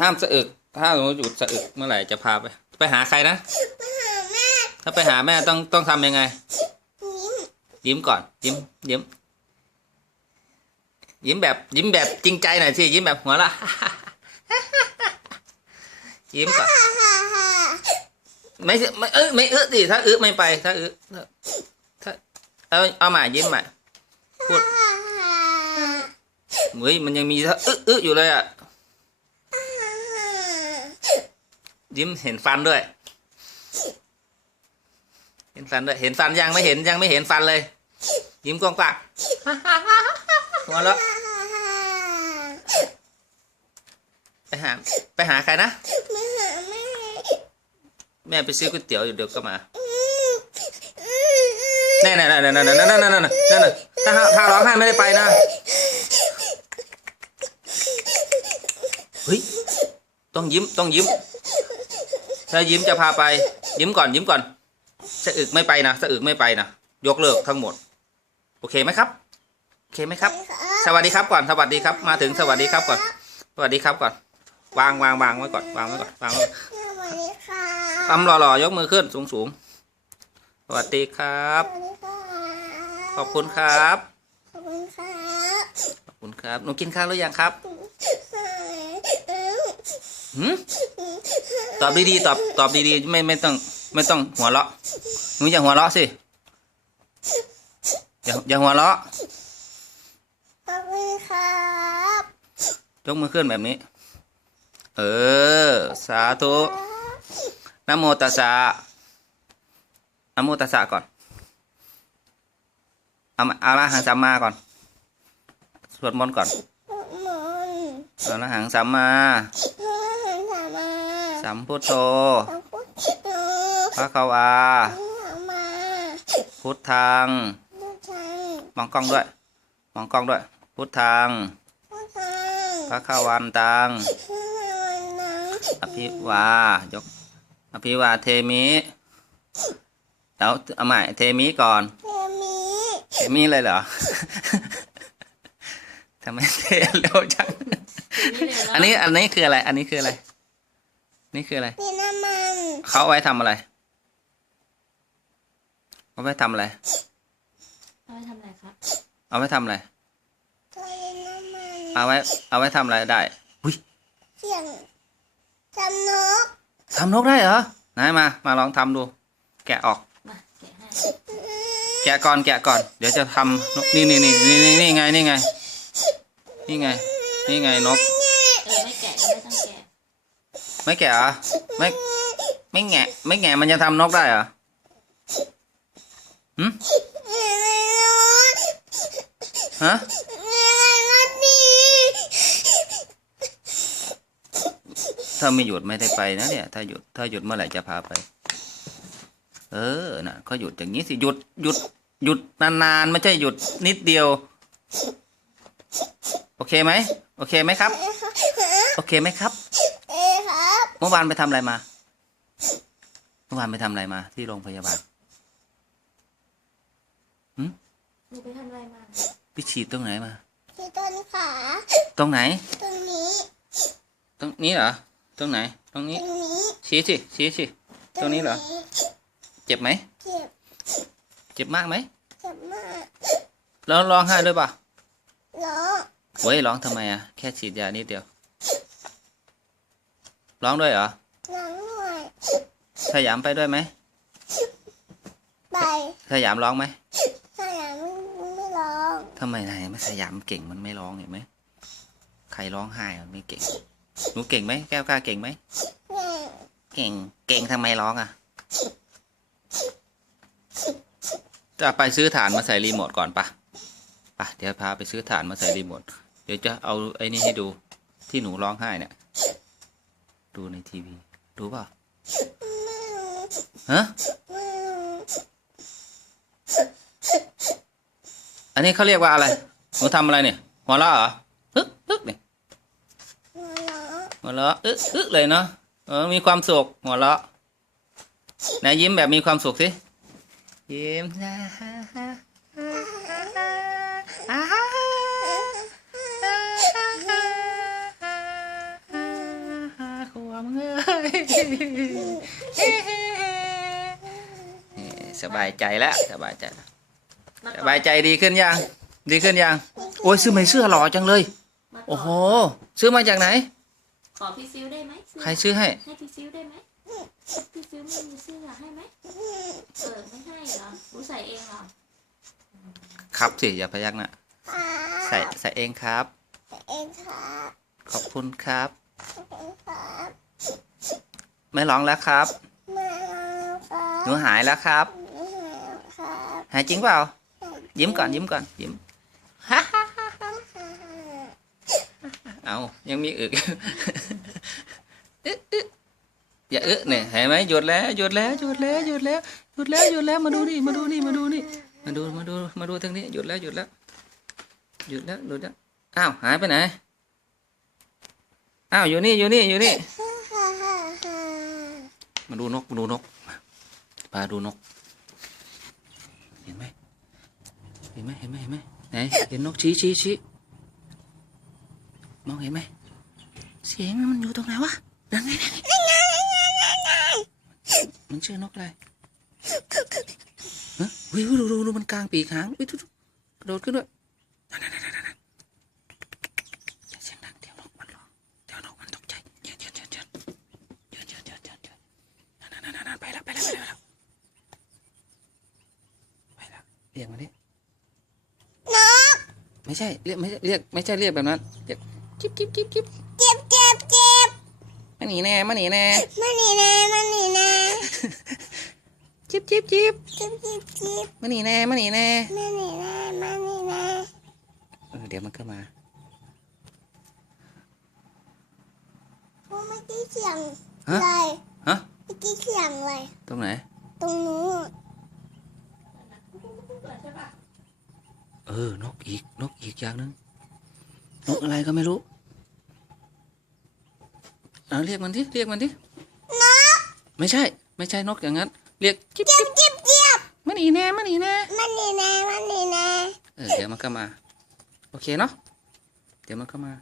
ห้ามสะอึก ถ้าสมมติหยุดสะอึกเมื่อไหร่จะพาไป ไปหาใครนะมาหาแม่ ถ้าไปหาแม่ต้องต้องทำยังไงยิ้มยิ้มก่อน ยิ้ม ยิ้ม ยิ้มแบบ ยิ้มแบบจริงใจหน่อยสิ ยิ้มแบบหัวละ ยิ้มก่อนฮ่าฮ่าฮ่าไม่ใช่ไม่เออไม่เออสิถ้าเออไม่ไป ถ้าเออถ้าเอาเอาใหม่ยิ้มใหม่พูดฮ่าฮ่าเฮ้ยมันยังมีถ้าเออเอออยู่เลยอะ ฮ่า ยิ้มเห็นฟันด้วย เห็นฟันด้วย เห็นฟันยังไม่เห็นยังไม่เห็นฟันเลย ยิ้มกว้างๆหัวเราะไปหา ไปหาใครนะมาหาแม่แม่ไปซื้อก๋วยเตี๋ยวอยู่เดี๋ยวก็มาอืมอืมอืมแน่แน่แน่แน่แน่แน่แน่แน่แน่แน่แน่ถ้าถ้าร้องไห้ไม่ได้ไปนะเฮ้ยต้องยิ้มต้องยิ้ม ถ้ายิ้มจะพาไป ยิ้มก่อนยิ้มก่อนสะอึกไม่ไปนะสะอึกไม่ไปนะยกเลิกทั้งหมด โอเคไหมครับโอเคไหมครับ สวัสดีครับก่อนสวัสดีครับ มาถึงสวัสดีครับก่อน สวัสดีครับก่อน วางวางวางไว้ก่อนวางไว้ก่อนวางไว้ก่อนสวัสดีค่ะทำหล่อๆยกมือขึ้นสูงสูงๆสวัสดีครับสวัสดีค่ะขอบคุณครับ ขอบคุณค่ะขอบคุณครับหนูกินข้าวหรือยังครับหืม ตอบดีๆตอบตอบดีๆไม่ไม่ต้อง ไม่ต้องหัวเราะหนูอย่าหัวเราะสิอย่าอย่าหัวเราะขอบคุณครับยกมือขึ้นแบบนี้ เออ สาธุนะโมตัสสะนะโมตัสสะก่อนเอามาเอาละหังสัมมาก่อนสวดมนต์ก่อนมนเอาละหังสัมมา พระหันสามา สัมพุทโธสัมพุทโธพระขาวาพระสามาพุทธังพุทธังมองกล้องด้วย มองกล้องด้วย พุทธังพุทธังพระขาววันตังพระวันนังอภิวายกอภิวาเทมิแล้วเอาใหม่เทมิก่อนเทมิเทมิเลยเหรอทำไมเทเร็วจังอันนี้อันนี้คืออะไร อันนี้คืออะไร นี่คืออะไรดินน้ำมันเขาเอาไว้ทำอะไรเอาไว้ทำอะไรเอาไปทำอะไรครับเอาไว้ทำอะไรตัวดินน้ำมันเอาไว้เอาไว้ทำอะไรได้อุ้ยเสียงจำนกทำนกได้เหรอไหนมา มาลองทำดู แกะออก มาแกะให้แกะก่อนแกะก่อน เดี๋ยวจะทำนกนี่นี่นี่นี่นี่นี่ไงนี่ไง นี่ไง นี่ไงนก เออไม่แกะก็ไม่ต้องแกะ ไม่แกะเหรอไม่ ไม่แงะ ไม่แงะมันจะทำนกได้เหรอหืมฮะถ้าไม่หยุดไม่ได้ไปนะเนี่ย ถ้าหยุดถ้าหยุดเมื่อไหร่จะพาไป เออน่ะก็หยุดอย่างนี้สิหยุดหยุดหยุดนานๆไม่ใช่หยุดนิดเดียว โอเคไหมโอเคไหมครับ โอเคไหมครับ เอครับเมื่อวานไปทำอะไรมา เมื่อวานไปทำอะไรมา ที่โรงพยาบาลหนูไปทำอะไรมาไปฉีดตรงไหนมาที่ต้นขา ตรงไหน ตรงนี้ ตรงนี้เหรอ ตรงไหน ตรงตนี้รงนี้ ชี้สิ ชี้สิ ตรงนี้เหรอ เจ็บไหม เจ็บ เจ็บมากไหม เจ็บมากแล้วร้องไห้ด้วยป่ะร้องเว้ยร้องทำไมอะ แค่ฉีดยานิดเดียว ร้องด้วยเหรอ ร้องหน่อยสยามไปด้วยไหม ไป สยามร้องไหม สยามไม่ไม่ร้องทำไมนายไม่สยามเก่งมันไม่ร้องเห็นไหม ใครร้องไห้มันไม่เก่ง หนูเก่งไหม แก้วกล้าเก่งไหมแม่เก่ง เก่งทำไมร้องอะ จะไปซื้อฐานมาใส่รีโมทก่อนปะปะเดี๋ยวพาไปซื้อฐานมาใส่รีโมท เดี๋ยวจะเอาไอ้นี่ให้ดูที่หนูร้องไห้เนี่ย ดูในทีวี ดูเปล่าฮะอันนี้เขาเรียกว่าอะไรหนูทำอะไรเนี่ยหัวเราะเหรอฮึกฮึกเนี่ยหัวเราะหัวเราะอึกอึกเลยเนาะเออมีความสุขหัวเราะไหนยิ้มแบบมีความสุขสิยิ้มนะ สบายใจแล้วสบายใจแล้วมาสก่อนบายใจดีขึ้นยัง ดีขึ้นยัง โอ้ยซื้อไหมเสื้อหล่อจังเลยมาก่นโอ้โห ซื้อมาจากไหน ขอพี่ซิวได้ไหมซื้อใครซื้อให้ ให้พี่ซิวได้ไหมพี่ซิวไม่มีเสื้อให้ไหมเออไม่ให้เหรอรู้ใส่เองเหรอ ครับสิอย่าพยักหนะครับใส่ใส่เองครับเองครับ ขอบคุณครับเองครับ ไม่ร้องแล้วครับไม่เอาครับหนูหายแล้วครับไม่เอาครับ หายจริงเปล่า ยิ้มก่อนยิ้มก่อนยิ้มเอายังมีอึกอึ๊ะอึ๊ะอย่าอึเนี่ยเห็นไหมหยุดแล้วหยุดแล้วหยุดแล้วหยุดแล้วหยุดแล้วหยุดแล้วมาดูนี่มาดูนี่มาดูนี่มาดูมาดูมาดูทางนี้หยุดแล้วหยุดแล้วหยุดแล้วหยุดแล้วอ้าวหายไปไหนอ้าวอยู่นี่อยู่นี่อยู่นี่ มาดูนกมาดูนกพาดูนก เห็นไหมเห็นไหมเห็นไหมเห็นไหมไหนเห็นนกชี้ชี้ชี้มองเห็นไหมเสียงมันอยู่ตรงไหนวะนั่นไงนั่นไงมันชื่อนกอะไรฮะวิวดูดูดูมันกลางปีกหางวิวดูกระโดดขึ้นด้วย รียกมาดิไม่ใช่เรียกไม่ใช่เรียกไม่ใช่เรียกแบบนั้นเรียกจิ๊บจิ๊บจิ๊บจิ๊บเจ็บเจ็บเจ็บมาหนีแน่มาหนีแน่มานี่นะมานี่นะจิ๊บจิ๊บจิ๊บเจ็บเจ็บเจ็บมาหนีแน่มาหนีแน่มานี่นะมานี่นะเออเดี๋ยวมันก็มาโอ้เมื่อกี้เสียงฮะอะไรฮะเมื่อกี้เสียงอะไรตรงไหน ตรงนู้น ใช่ปะ เออนกอีกนกอีกอย่างหนึงนกอะไรก็ไม่รู้เอาเรียกมันดิเรียกมันดิไม่ใช่ ไม่ใช่นกอย่างนั้น เรียกจิ๊บเจ็บเจ็บเจ็บมาหนีแน่มาหนีแน่มานี่นะมานี่นะเออเดี๋ยวมันก็มา โอเคเนาะเดี๋ยวมันก็มา